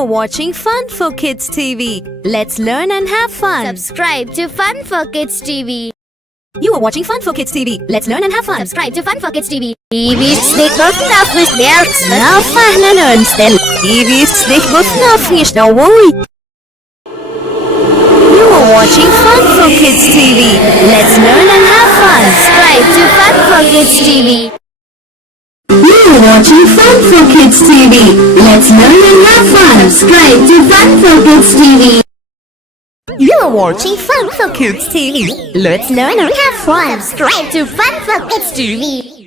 are watching Fun for Kids TV. Let's learn and have fun. Subscribe to Fun for Kids TV. You are watching Fun for Kids TV. Let's learn and have fun. Subscribe to Fun for Kids TV. TV-stick نفرش درس لا فهنا ننسل TV-stick نفرش نووي. You are watching Fun for Kids TV. Let's learn and have fun. Subscribe to Fun for Kids TV. You are watching Fun for Kids TV. Let's learn and have fun. Subscribe to Fun for Kids TV. You are watching Fun for Kids TV. Let's learn and have fun. Subscribe to Fun for Kids TV.